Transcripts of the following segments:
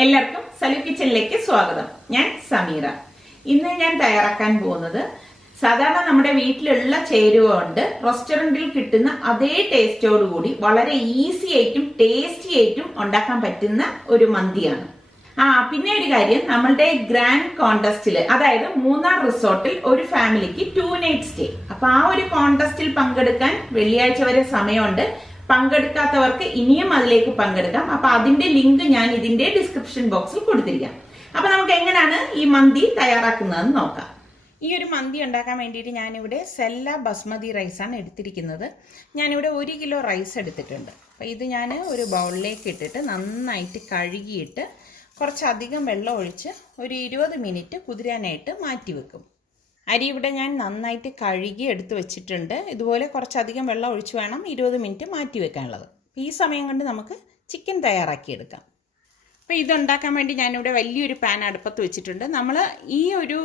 എല്ലാവർക്കും സലു കിച്ചണിലേക്ക് സ്വാഗതം. ഞാൻ സമീറ. ഇന്ന് ഞാൻ തയ്യാറാക്കാൻ പോകുന്നത് സാധാരണ നമ്മുടെ വീട്ടിലുള്ള ചേരുവ കൊണ്ട് റെസ്റ്റോറന്റിൽ കിട്ടുന്ന അതേ ടേസ്റ്റോടുകൂടി വളരെ ഈസി ആയിട്ടും ടേസ്റ്റി ആയിട്ടും ഉണ്ടാക്കാൻ പറ്റുന്ന ഒരു മന്തിയാണ്. പിന്നെ ഒരു കാര്യം, നമ്മളുടെ ഗ്രാൻഡ് കോൺടെസ്റ്റില്, അതായത് മൂന്നാർ റിസോർട്ടിൽ ഒരു ഫാമിലിക്ക് 2 നൈറ്റ് സ്റ്റേ. അപ്പൊ ആ ഒരു കോൺടെസ്റ്റിൽ പങ്കെടുക്കാൻ വെള്ളിയാഴ്ച വരെ സമയമുണ്ട്. പങ്കെടുക്കാത്തവർക്ക് ഇനിയും അതിലേക്ക് പങ്കെടുക്കാം. അപ്പൊ അതിന്റെ ലിങ്ക് ഞാൻ ഇതിന്റെ ഡിസ്ക്രിപ്ഷൻ ബോക്സിൽ കൊടുത്തിരിക്കാം. അപ്പൊ നമുക്ക് എങ്ങനെയാണ് ഈ മന്തി തയ്യാറാക്കുന്നതെന്ന് നോക്കാം. ഈ ഒരു മന്തി ഉണ്ടാക്കാൻ വേണ്ടിയിട്ട് ഞാനിവിടെ സെല്ല ബസ്മതി റൈസാണ് എടുത്തിരിക്കുന്നത്. ഞാനിവിടെ 1 കിലോ റൈസ് എടുത്തിട്ടുണ്ട്. അപ്പം ഇത് ഞാൻ ഒരു ബൗളിലേക്ക് ഇട്ടിട്ട് നന്നായിട്ട് കഴുകിയിട്ട് കുറച്ചധികം വെള്ളം ഒഴിച്ച് ഒരു 20 മിനിറ്റ് കുതിരാനായിട്ട് മാറ്റി വെക്കും. അരി ഇവിടെ ഞാൻ നന്നായിട്ട് കഴുകി എടുത്ത് വെച്ചിട്ടുണ്ട്. ഇതുപോലെ കുറച്ചധികം വെള്ളം ഒഴിച്ച് വേണം 20 മിനിറ്റ് മാറ്റി വെക്കാനുള്ളത്. ഈ സമയം കൊണ്ട് നമുക്ക് ചിക്കൻ തയ്യാറാക്കിയെടുക്കാം. അപ്പോൾ ഇതുണ്ടാക്കാൻ വേണ്ടി ഞാനിവിടെ വലിയൊരു പാൻ അടുപ്പത്ത് വെച്ചിട്ടുണ്ട്. നമ്മൾ ഈ ഒരു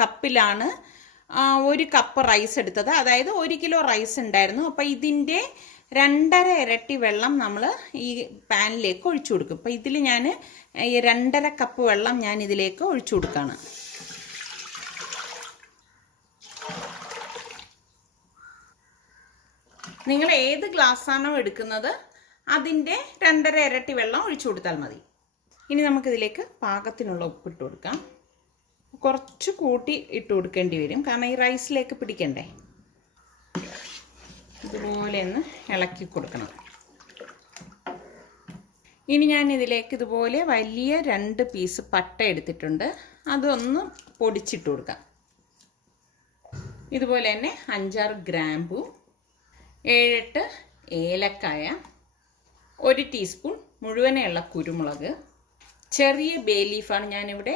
കപ്പിലാണ് 1 കപ്പ് റൈസ് എടുത്തത്. അതായത് 1 കിലോ റൈസ് ഉണ്ടായിരുന്നു. അപ്പോൾ ഇതിൻ്റെ 2.5 ഇരട്ടി വെള്ളം നമ്മൾ ഈ പാനിലേക്ക് ഒഴിച്ചു കൊടുക്കും. അപ്പോൾ ഇതിൽ ഞാൻ ഈ 2.5 കപ്പ് വെള്ളം ഞാൻ ഇതിലേക്ക് ഒഴിച്ചു കൊടുക്കുകയാണ്. നിങ്ങൾ ഏത് ഗ്ലാസ്സാണോ എടുക്കുന്നത് അതിൻ്റെ 2.5 ഇരട്ടി വെള്ളം ഒഴിച്ചു കൊടുത്താൽ മതി. ഇനി നമുക്കിതിലേക്ക് പാകത്തിനുള്ള ഉപ്പിട്ട് കൊടുക്കാം. കുറച്ച് കൂട്ടി ഇട്ട് കൊടുക്കേണ്ടി വരും, കാരണം ഈ റൈസിലേക്ക് പിടിക്കണ്ടേ. ഇതുപോലെ ഒന്ന് ഇളക്കി കൊടുക്കണം. ഇനി ഞാൻ ഇതിലേക്ക് ഇതുപോലെ വലിയ 2 പീസ് പട്ട എടുത്തിട്ടുണ്ട്. അതൊന്ന് പൊടിച്ചിട്ട് കൊടുക്കാം. ഇതുപോലെ തന്നെ 5-6 ഗ്രാമ്പു, 7-8 ഏലക്കായ, 1 ടീസ്പൂൺ മുഴുവനെയുള്ള കുരുമുളക്, ചെറിയ ബേ ലീഫാണ് ഞാനിവിടെ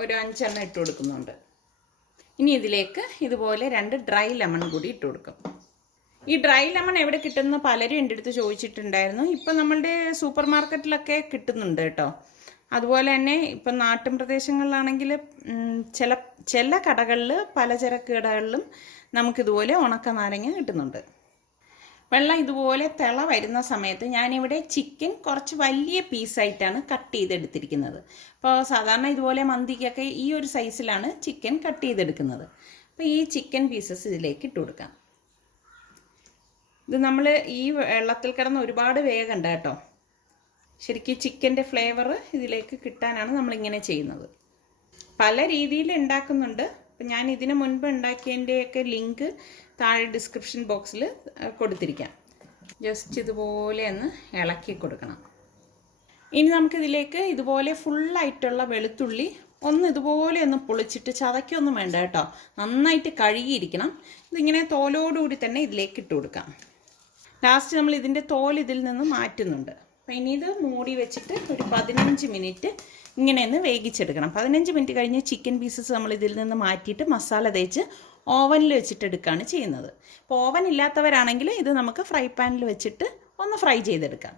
ഒരു 5 എണ്ണം ഇട്ട് കൊടുക്കുന്നുണ്ട്. ഇനി ഇതിലേക്ക് ഇതുപോലെ 2 ഡ്രൈ ലെമൺ കൂടി ഇട്ട് കൊടുക്കും. ഈ ഡ്രൈ ലെമൺ എവിടെ കിട്ടുന്ന പലരും എൻ്റെ അടുത്ത് ചോദിച്ചിട്ടുണ്ടായിരുന്നു. ഇപ്പം നമ്മളുടെ സൂപ്പർ മാർക്കറ്റിലൊക്കെ കിട്ടുന്നുണ്ട് കേട്ടോ. അതുപോലെ തന്നെ ഇപ്പം നാട്ടിൻ പ്രദേശങ്ങളിലാണെങ്കിൽ ചില കടകളിൽ, പലചരക്ക് കടകളിലും നമുക്കിതുപോലെ ഉണക്ക നാരങ്ങ കിട്ടുന്നുണ്ട്. വെള്ളം ഇതുപോലെ തിള വരുന്ന സമയത്ത് ഞാനിവിടെ ചിക്കൻ കുറച്ച് വലിയ പീസായിട്ടാണ് കട്ട് ചെയ്തെടുത്തിരിക്കുന്നത്. അപ്പോൾ സാധാരണ ഇതുപോലെ മന്തിക്കൊക്കെ ഈ ഒരു സൈസിലാണ് ചിക്കൻ കട്ട് ചെയ്തെടുക്കുന്നത്. അപ്പോൾ ഈ ചിക്കൻ പീസസ് ഇതിലേക്ക് ഇട്ട് കൊടുക്കാം. ഇത് നമ്മൾ ഈ വെള്ളത്തിൽ കിടന്ന് ഒരുപാട് വേഗണ്ട കേട്ടോ. ശരിക്കും ചിക്കൻ്റെ ഫ്ലേവർ ഇതിലേക്ക് കിട്ടാനാണ് നമ്മളിങ്ങനെ ചെയ്യുന്നത്. പല രീതിയിൽ ഉണ്ടാക്കുന്നുണ്ട്. അപ്പം ഞാൻ ഇതിന് മുൻപ് ഉണ്ടാക്കിയതിൻ്റെയൊക്കെ ലിങ്ക് താഴെ ഡിസ്ക്രിപ്ഷൻ ബോക്സിൽ കൊടുത്തിരിക്കാം. ജസ്റ്റ് ഇതുപോലെ ഒന്ന് ഇളക്കി കൊടുക്കണം. ഇനി നമുക്കിതിലേക്ക് ഇതുപോലെ ഫുള്ളായിട്ടുള്ള വെളുത്തുള്ളി ഇതുപോലെ ഒന്ന് പൊളിച്ചിട്ട്, ചതയ്ക്കൊന്നും വേണ്ട കേട്ടോ, നന്നായിട്ട് കഴുകിയിരിക്കണം. ഇതിങ്ങനെ തോലോടുകൂടി തന്നെ ഇതിലേക്ക് ഇട്ട് കൊടുക്കാം. ലാസ്റ്റ് നമ്മൾ ഇതിൻ്റെ തോൽ ഇതിൽ നിന്ന് മാറ്റുന്നുണ്ട്. അപ്പം ഇനി ഇത് മൂടി വെച്ചിട്ട് ഒരു 15 മിനിറ്റ് ഇങ്ങനെ ഒന്ന് വേവിച്ചെടുക്കണം. 15 മിനിറ്റ് കഴിഞ്ഞ് ചിക്കൻ പീസസ് നമ്മൾ ഇതിൽ നിന്ന് മാറ്റിയിട്ട് മസാല തേച്ച് ഓവനിൽ വെച്ചിട്ടെടുക്കുകയാണ് ചെയ്യുന്നത്. അപ്പോൾ ഓവൻ ഇല്ലാത്തവരാണെങ്കിൽ ഇത് നമുക്ക് ഫ്രൈ പാനിൽ വെച്ചിട്ട് ഒന്ന് ഫ്രൈ ചെയ്തെടുക്കാം.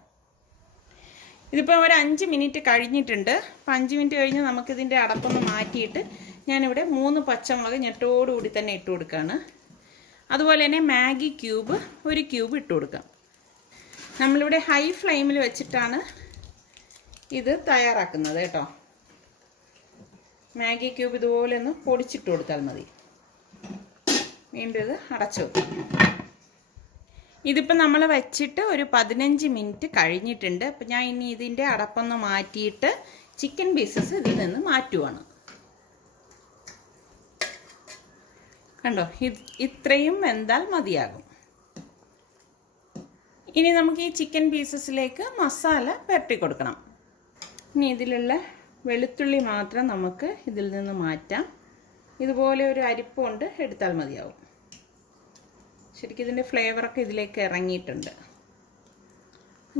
ഇതിപ്പോൾ ഒരു 5 മിനിറ്റ് കഴിഞ്ഞിട്ടുണ്ട്. അപ്പോൾ 5 മിനിറ്റ് കഴിഞ്ഞ് നമുക്കിതിൻ്റെ അടപ്പൊന്ന് മാറ്റിയിട്ട് ഞാനിവിടെ 3 പച്ചമുളക് ഞെട്ടോടുകൂടി തന്നെ ഇട്ട് കൊടുക്കുകയാണ്. അതുപോലെ തന്നെ മാഗി ക്യൂബ് 1 ക്യൂബ് ഇട്ട് കൊടുക്കാം. നമ്മളിവിടെ ഹൈ ഫ്ലെയിമിൽ വെച്ചിട്ടാണ് ഇത് തയ്യാറാക്കുന്നത് കേട്ടോ. മാഗി ക്യൂബ് ഇതുപോലെ ഒന്ന് പൊടിച്ചിട്ട് കൊടുത്താൽ മതി. വീണ്ടും ഇത് അടച്ചു വെക്കും. ഇതിപ്പോൾ നമ്മൾ വെച്ചിട്ട് ഒരു 15 മിനിറ്റ് കഴിഞ്ഞിട്ടുണ്ട്. അപ്പം ഞാൻ ഇനി ഇതിൻ്റെ അടപ്പൊന്ന് മാറ്റിയിട്ട് ചിക്കൻ പീസസ് ഇതിൽ നിന്ന് മാറ്റുവാണ്. കണ്ടോ, ഇത്രയും വെന്താൽ മതിയാകും. ഇനി നമുക്ക് ഈ ചിക്കൻ പീസസിലേക്ക് മസാല പുരട്ടി കൊടുക്കണം. ഇനി ഇതിലുള്ള വെളുത്തുള്ളി മാത്രം നമുക്ക് ഇതിൽ നിന്ന് മാറ്റാം. ഇതുപോലെ ഒരു അരിപ്പ് കൊണ്ട് എടുത്താൽ മതിയാവും. ശരിക്കും ഇതിൻ്റെ ഫ്ലേവറൊക്കെ ഇതിലേക്ക് ഇറങ്ങിയിട്ടുണ്ട്.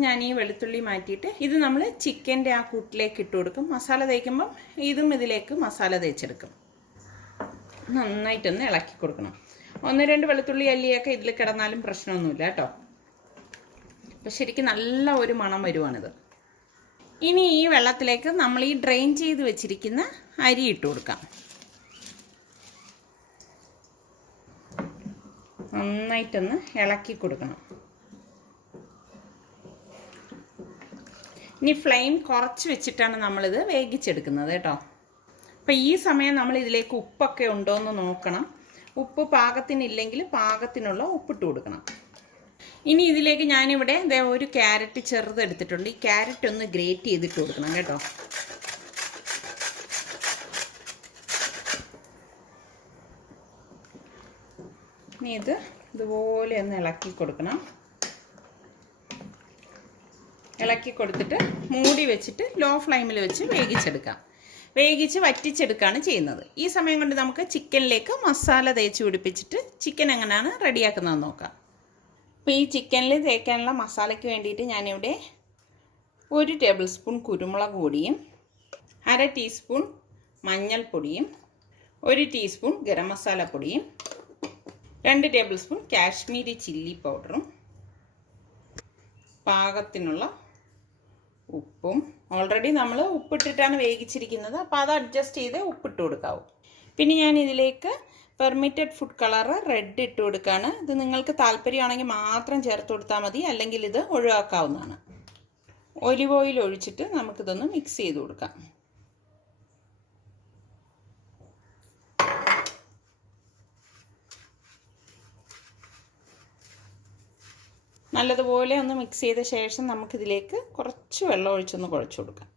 ഞാൻ ഈ വെളുത്തുള്ളി മാറ്റിയിട്ട് ഇത് നമ്മൾ ചിക്കൻ്റെ ആ കൂട്ടിലേക്ക് ഇട്ട് കൊടുക്കും. മസാല തേക്കുമ്പം ഇതും ഇതിലേക്ക് മസാല തേച്ചെടുക്കും. നന്നായിട്ടൊന്ന് ഇളക്കി കൊടുക്കണം. 1-2 വെളുത്തുള്ളി അല്ലിയൊക്കെ ഇതിൽ കിടന്നാലും പ്രശ്നമൊന്നുമില്ല കേട്ടോ. അപ്പം ശരിക്കും നല്ല ഒരു മണം വരുവാണിത്. ഇനി ഈ വെള്ളത്തിലേക്ക് നമ്മൾ ഈ ഡ്രെയിൻ ചെയ്ത് വെച്ചിരിക്കുന്ന അരി ഇട്ട് കൊടുക്കാം. നന്നായിട്ടൊന്ന് ഇളക്കി കൊടുക്കണം. ഇനി ഫ്ലെയിം കുറച്ച് വെച്ചിട്ടാണ് നമ്മളിത് വേവിച്ചെടുക്കുന്നത് കേട്ടോ. അപ്പോൾ ഈ സമയം നമ്മൾ ഇതിലേക്ക് ഉപ്പൊക്കെ ഉണ്ടോ എന്ന് നോക്കണം. ഉപ്പ് പാകത്തിനില്ലെങ്കിൽ പാകത്തിനുള്ള ഉപ്പിട്ട് കൊടുക്കണം. ഇനി ഇതിലേക്ക് ഞാനിവിടെ ഒരു ക്യാരറ്റ് ചെറുത് എടുത്തിട്ടുണ്ട്. ഈ ക്യാരറ്റ് ഒന്ന് ഗ്രേറ്റ് ചെയ്തിട്ട് കൊടുക്കണം കേട്ടോ. ഇനി ഇതുപോലെ ഒന്ന് ഇളക്കി കൊടുക്കണം. ഇളക്കി കൊടുത്തിട്ട് മൂടി വെച്ചിട്ട് ലോ ഫ്ലെയിമിൽ വെച്ച് വേവിച്ചെടുക്കാം. വേവിച്ച് വറ്റിച്ചെടുക്കുകയാണ് ചെയ്യുന്നത്. ഈ സമയം കൊണ്ട് നമുക്ക് ചിക്കനിലേക്ക് മസാല തേച്ച് പിടിപ്പിച്ചിട്ട് ചിക്കൻ എങ്ങനെയാണ് റെഡിയാക്കുന്നതെന്ന് നോക്കാം. അപ്പോൾ ഈ ചിക്കനിൽ തേക്കാനുള്ള മസാലയ്ക്ക് വേണ്ടിയിട്ട് ഞാനിവിടെ 1 ടേബിൾ സ്പൂൺ കുരുമുളക് പൊടിയും 1/2 ടീസ്പൂൺ മഞ്ഞൾപ്പൊടിയും 1 ടീസ്പൂൺ ഗരം മസാല പൊടിയും 2 ടേബിൾ സ്പൂൺ കാശ്മീരി ചില്ലി പൗഡറും പാകത്തിനുള്ള ഉപ്പും. ഓൾറെഡി നമ്മൾ ഉപ്പിട്ടിട്ടാണ് വേവിച്ചിരിക്കുന്നത്, അപ്പോൾ അത് അഡ്ജസ്റ്റ് ചെയ്ത് ഉപ്പിട്ട് കൊടുക്കാവും. പിന്നെ ഞാൻ ഇതിലേക്ക് പെർമിറ്റഡ് ഫുഡ് കളർ റെഡ് ഇട്ട് കൊടുക്കുകയാണ്. ഇത് നിങ്ങൾക്ക് താല്പര്യമാണെങ്കിൽ മാത്രം ചേർത്ത് കൊടുത്താൽ മതി, അല്ലെങ്കിൽ ഇത് ഒഴിവാക്കാവുന്നതാണ്. ഒലിവ് ഓയിൽ ഒഴിച്ചിട്ട് നമുക്കിതൊന്ന് മിക്സ് ചെയ്ത് കൊടുക്കാം. നല്ലതുപോലെ ഒന്ന് മിക്സ് ചെയ്ത ശേഷം നമുക്കിതിലേക്ക് കുറച്ച് വെള്ളം ഒഴിച്ചൊന്ന് കുഴച്ച് കൊടുക്കാം.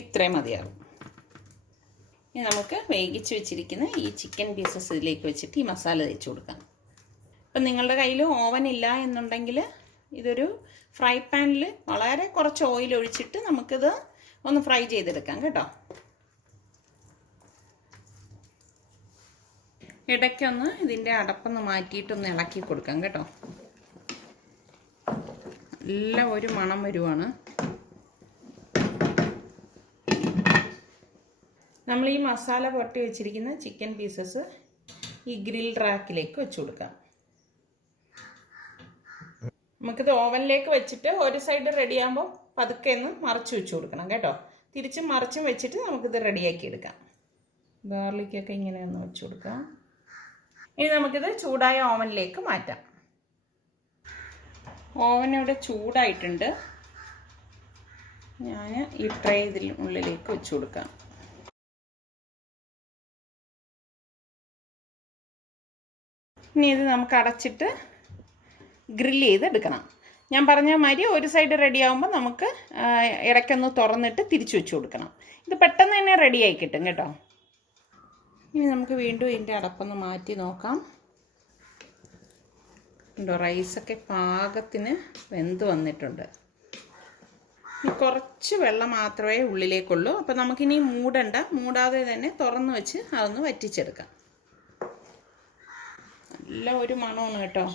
ഇത്രയും മതിയാകും. ഇനി നമുക്ക് വേവിച്ച് വെച്ചിരിക്കുന്ന ഈ ചിക്കൻ പീസസ് ഇതിലേക്ക് വെച്ചിട്ട് ഈ മസാല തേച്ച് കൊടുക്കാം. അപ്പം നിങ്ങളുടെ കയ്യിൽ ഓവൻ ഇല്ല എന്നുണ്ടെങ്കിൽ ഇതൊരു ഫ്രൈ പാനിൽ വളരെ കുറച്ച് ഓയിൽ ഒഴിച്ചിട്ട് നമുക്കിത് ഒന്ന് ഫ്രൈ ചെയ്തെടുക്കാം കേട്ടോ. ഇടയ്ക്കൊന്ന് ഇതിൻ്റെ അടപ്പൊന്ന് മാറ്റിയിട്ടൊന്ന് ഇളക്കി കൊടുക്കാം കേട്ടോ. നല്ല ഒരു മണം വരുവാണ്. നമ്മൾ ഈ മസാല പുരട്ടി വെച്ചിരിക്കുന്ന ചിക്കൻ പീസസ് ഈ ഗ്രിൽ റാക്കിലേക്ക് വെച്ച് കൊടുക്കാം. നമുക്കിത് ഓവനിലേക്ക് വെച്ചിട്ട് ഒരു സൈഡ് റെഡിയാകുമ്പോൾ പതുക്കെ ഒന്ന് മറിച്ച് വെച്ച് കൊടുക്കണം കേട്ടോ. തിരിച്ചും മറിച്ചും വെച്ചിട്ട് നമുക്കിത് റെഡിയാക്കി എടുക്കാം. ഗാർലിക്കൊക്കെ ഇങ്ങനെ ഒന്ന് വെച്ച് കൊടുക്കാം. ഇനി നമുക്കിത് ചൂടായ ഓവനിലേക്ക് മാറ്റാം. ഓവൻ ഇവിടെ ചൂടായിട്ടുണ്ട്. ഞാൻ ഈ ട്രേ ഉള്ളിലേക്ക് വെച്ച് കൊടുക്കാം. ഇനി ഇത് നമുക്ക് അടച്ചിട്ട് ഗ്രില്ല് ചെയ്തെടുക്കണം. ഞാൻ പറഞ്ഞ മാതിരി ഒരു സൈഡ് റെഡി ആകുമ്പോൾ നമുക്ക് ഇടയ്ക്കൊന്ന് തുറന്നിട്ട് തിരിച്ചു വെച്ച് കൊടുക്കണം. ഇത് പെട്ടെന്ന് തന്നെ റെഡിയായി കിട്ടും കേട്ടോ. ഇനി നമുക്ക് വീണ്ടും ഇതിൻ്റെ അടപ്പൊന്ന് മാറ്റി നോക്കാം. ഉണ്ടോ, റൈസൊക്കെ പാകത്തിന് വെന്ത് വന്നിട്ടുണ്ട്. ഇനി കുറച്ച് വെള്ളം മാത്രമേ ഉള്ളിലേക്കുള്ളൂ. അപ്പോൾ നമുക്കിനി മൂടാതെ തന്നെ തുറന്ന് വെച്ച് അതൊന്ന് വറ്റിച്ചെടുക്കാം. നല്ല ഒരു മണമാണ് കേട്ടോ.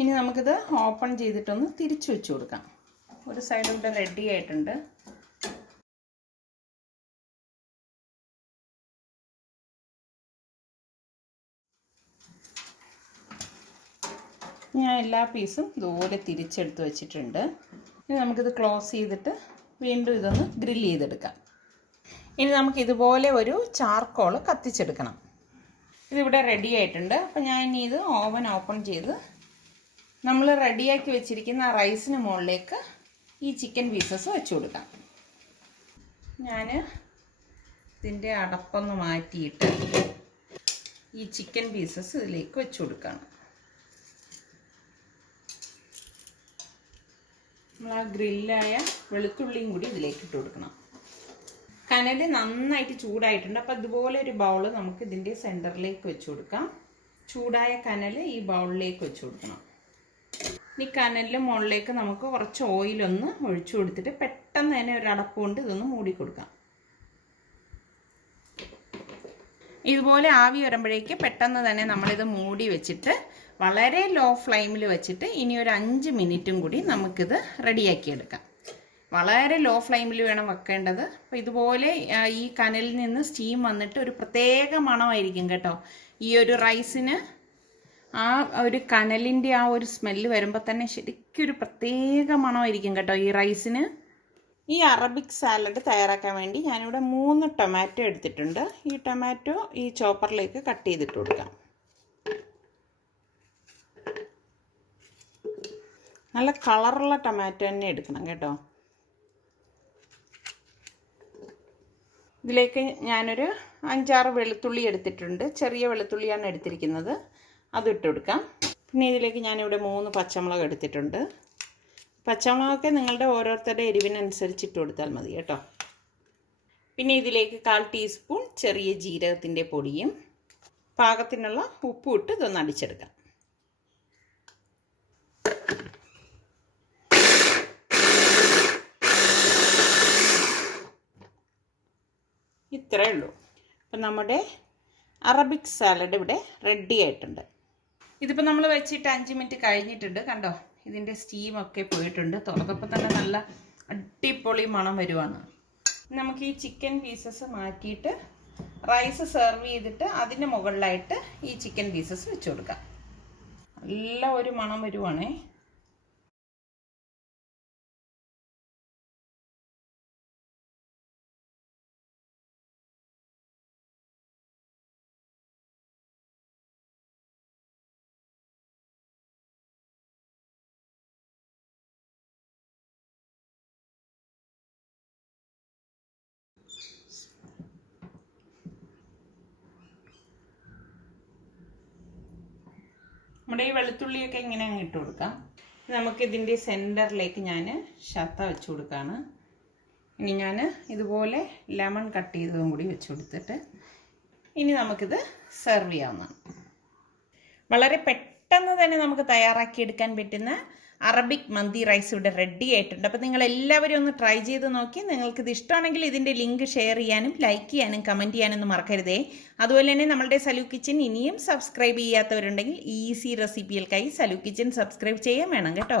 ഇനി നമുക്കിത് ഓപ്പൺ ചെയ്തിട്ടൊന്ന് തിരിച്ചു വെച്ച് കൊടുക്കാം. ഒരു സൈഡ് ഇവിടെ റെഡി ആയിട്ടുണ്ട്. ഞാൻ എല്ലാ പീസും ഇതുപോലെ തിരിച്ചെടുത്ത് വെച്ചിട്ടുണ്ട്. ഇനി നമുക്കിത് ക്ലോസ് ചെയ്തിട്ട് വീണ്ടും ഇതൊന്ന് ഗ്രില്ല് ചെയ്തെടുക്കാം. ഇനി നമുക്ക് ഇതുപോലെ ഒരു ചാർക്കോൾ കത്തിച്ചെടുക്കണം. ഇതിവിടെ റെഡി ആയിട്ടുണ്ട്. അപ്പോൾ ഞാൻ ഇനി ഇത് ഓവൻ ഓപ്പൺ ചെയ്ത് നമ്മൾ റെഡിയാക്കി വെച്ചിരിക്കുന്ന റൈസിന് മുകളിലേക്ക് ഈ ചിക്കൻ പീസസ് വെച്ച് കൊടുക്കാം. ഞാൻ ഇതിൻ്റെ അടപ്പൊന്ന് മാറ്റിയിട്ട് ഈ ചിക്കൻ പീസസ് ഇതിലേക്ക് വെച്ച് കൊടുക്കുകയാണ്. നമ്മൾ ആ ഗ്രില്ലായ വെളുത്തുള്ളിയും കൂടി ഇതിലേക്ക് ഇട്ട് കൊടുക്കണം. കനൽ നന്നായിട്ട് ചൂടായിട്ടുണ്ട്. അപ്പോൾ അതുപോലെ ഒരു ബൗള് നമുക്ക് ഇതിൻ്റെ സെൻറ്ററിലേക്ക് വെച്ച് കൊടുക്കാം. ചൂടായ കനൽ ഈ ബൗളിലേക്ക് വെച്ച് കൊടുക്കണം. ഈ കനലിൻ്റെ മുകളിലേക്ക് നമുക്ക് കുറച്ച് ഓയിലൊന്ന് ഒഴിച്ചു കൊടുത്തിട്ട് പെട്ടെന്ന് തന്നെ ഒരു അടപ്പ് കൊണ്ട് ഇതൊന്ന് മൂടി കൊടുക്കാം. ഇതുപോലെ ആവി വരുമ്പോഴേക്ക് പെട്ടെന്ന് തന്നെ നമ്മളിത് മൂടി വെച്ചിട്ട് വളരെ ലോ ഫ്ലെയിമിൽ വെച്ചിട്ട് ഇനി ഒരു 5 മിനിറ്റും കൂടി നമുക്കിത് റെഡിയാക്കി എടുക്കാം. വളരെ ലോ ഫ്ലെയിമിൽ വേണം വെക്കേണ്ടത്. അപ്പോൾ ഇതുപോലെ ഈ കനലിൽ നിന്ന് സ്റ്റീം വന്നിട്ട് ഒരു പ്രത്യേക മണമായിരിക്കും കേട്ടോ. ഈ ഒരു റൈസിന് ആ ഒരു കനലിൻ്റെ ആ ഒരു സ്മെല്ല് വരുമ്പോൾ തന്നെ ശരിക്കും ഒരു പ്രത്യേക മണമായിരിക്കും കേട്ടോ ഈ റൈസിന്. ഈ അറബിക് സാലഡ് തയ്യാറാക്കാൻ വേണ്ടി ഞാനിവിടെ 3 ടൊമാറ്റോ എടുത്തിട്ടുണ്ട്. ഈ ടൊമാറ്റോ ഈ ചോപ്പറിലേക്ക് കട്ട് ചെയ്തിട്ട് കൊടുക്കാം. നല്ല കളറുള്ള ടൊമാറ്റോ തന്നെ എടുക്കണം കേട്ടോ. ഇതിലേക്ക് ഞാനൊരു 5-6 വെളുത്തുള്ളി എടുത്തിട്ടുണ്ട്. ചെറിയ വെളുത്തുള്ളിയാണ് എടുത്തിരിക്കുന്നത്, അത് ഇട്ട് കൊടുക്കാം. പിന്നെ ഇതിലേക്ക് ഞാനിവിടെ 3 പച്ചമുളക് എടുത്തിട്ടുണ്ട്. പച്ചമുളകൊക്കെ നിങ്ങളുടെ ഓരോരുത്തരുടെ എരിവിനനുസരിച്ച് ഇട്ട് കൊടുത്താൽ മതി കേട്ടോ. പിന്നെ ഇതിലേക്ക് 1/4 ടീസ്പൂൺ ചെറിയ ജീരകത്തിൻ്റെ പൊടിയും പാകത്തിനുള്ള ഉപ്പും ഇട്ട് ഇതൊന്ന് അടിച്ചെടുക്കാം. ഇത്രയേ ഉള്ളൂ. അപ്പം നമ്മുടെ അറബിക് സാലഡ് ഇവിടെ റെഡി ആയിട്ടുണ്ട്. ഇതിപ്പോൾ നമ്മൾ വെച്ചിട്ട് 5 മിനിറ്റ് കഴിഞ്ഞിട്ടുണ്ട്. കണ്ടോ, ഇതിൻ്റെ സ്റ്റീമൊക്കെ പോയിട്ടുണ്ട്. തുറന്നപ്പോൾ തന്നെ നല്ല അടിപൊളി മണം വരുവാണ്. നമുക്ക് ഈ ചിക്കൻ പീസസ് മാറ്റിയിട്ട് റൈസ് സെർവ് ചെയ്തിട്ട് അതിന് മുകളിലായിട്ട് ഈ ചിക്കൻ പീസസ് വെച്ച് കൊടുക്കാം. നല്ല ഒരു മണം വരുവാണേ. നമ്മുടെ ഈ വെളുത്തുള്ളിയൊക്കെ ഇങ്ങനെ അങ്ങ് ഇട്ട് കൊടുക്കാം. നമുക്കിതിൻ്റെ സെൻറ്ററിലേക്ക് ഞാൻ ശത്ത വെച്ച് കൊടുക്കുകയാണ്. ഇനി ഞാൻ ഇതുപോലെ ലെമൺ കട്ട് ചെയ്തതും കൂടി വെച്ച് കൊടുത്തിട്ട് ഇനി നമുക്കിത് സെർവ് ചെയ്യാവുന്നതാണ്. വളരെ പെട്ടെന്ന് തന്നെ നമുക്ക് തയ്യാറാക്കിയെടുക്കാൻ പറ്റുന്ന അറബിക് മന്തി റൈസ് ഇവിടെ റെഡി ആയിട്ടുണ്ട്. അപ്പോൾ നിങ്ങൾ എല്ലാവരും ഒന്ന് ട്രൈ ചെയ്ത് നോക്കി. നിങ്ങൾക്കിത് ഇഷ്ടമാണെങ്കിൽ ഇതിൻ്റെ ലിങ്ക് ഷെയർ ചെയ്യാനും ലൈക്ക് ചെയ്യാനും കമൻറ്റ് ചെയ്യാനൊന്നും മറക്കരുതേ. അതുപോലെ തന്നെ നമ്മളുടെ സലു കിച്ചൻ ഇനിയും സബ്സ്ക്രൈബ് ചെയ്യാത്തവരുണ്ടെങ്കിൽ ഈസി റെസിപ്പികൾക്കായി സലു കിച്ചൻ സബ്സ്ക്രൈബ് ചെയ്യാൻ വേണം കേട്ടോ.